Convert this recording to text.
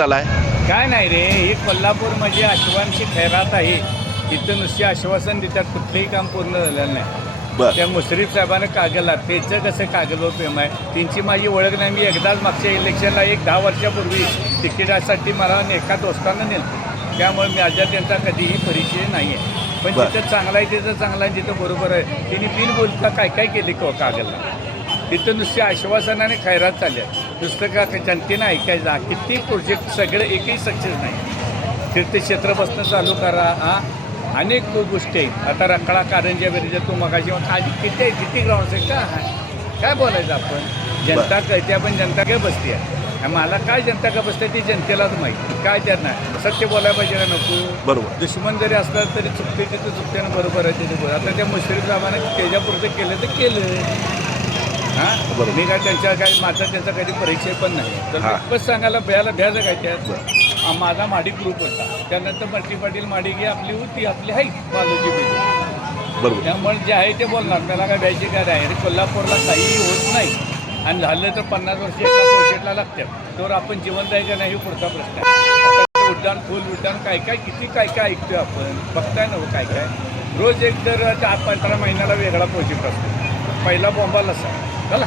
आलाय काय नाही रे, ही कोल्हापूर म्हणजे आश्वांची खैरात आहे. इथं नुसते आश्वासन देतात, कुठलंही काम पूर्ण झालेलं नाही. बर त्या मुश्रीफ साहेबांना कागदला त्याचं कसं कागदवर प्रेम आहे. त्यांची माझी ओळख नाही. मी एकदाच मागच्या इलेक्शनला 10 वर्षापूर्वी तिकिटासाठी मला एका दोस्तानं नेलं. त्यामुळे माझ्या त्यांचा कधीही परिचय नाही आहे. पण बरं. जिथं चांगला आहे तिथं चांगला आहे, जिथं बरोबर आहे तिने बिन बोलता काय काय केले कागदला. तिथं नुसते आश्वासनाने खैरात चालल्या. नुसतं का जनतेनं ऐकायचा किती प्रोजेक्ट सगळे एकही सक्सेस नाही. तीर्थक्षेत्र बसणं चालू करा. अनेक गोष्टी आहेत. आता रंकाळा कारंजा बिरंजा तू मगाशी आधी किती आहे, किती ग्राउंड्स आहे का काय बोलायचं आपण. जनता कळते, आपण जनता काय बसते आहे. मला काय जनता का बसते ती जनतेलाच माहिती. काय त्यात नाही सत्य बोलायला पाहिजे ना नको. बरोबर दुश्मन जरी असला तरी चुकते तिथं चुकतेनं बरोबर आहे तिथे बोल. आता त्या मुश्रीफ साहेबांनी त्याच्यापुरतं केलं तर केलं. बरोबर. मी काय त्यांच्या काय माझा त्यांचा कधी परिचय पण नाही. तर बस सांगायला भ्यायला काय त्यात. माझा माडी ग्रुप होता. त्यानंतर मल्टी पाटील माडिगी आपली होती, आपली आहे बालूजी बिल. बरोबर त्यामुळे जे आहे ते बोलणार. त्याला काय भ्यायची काय आहे. कोल्हापूरला काहीही होत नाही आणि झालं तर 50 वर्ष एका प्रोजेक्टला लागतात. तर आपण जिवंत आहे का नाही हे पुढचा प्रश्न आहे. आता उड्डाण फुल उड्डाण काय काय किती काय काय ऐकतोय आपण. बघताय ना काय काय. रोज एक तर 15 महिन्याला वेगळा प्रोजेक्ट असतो. पहिला बोंबाल असा चला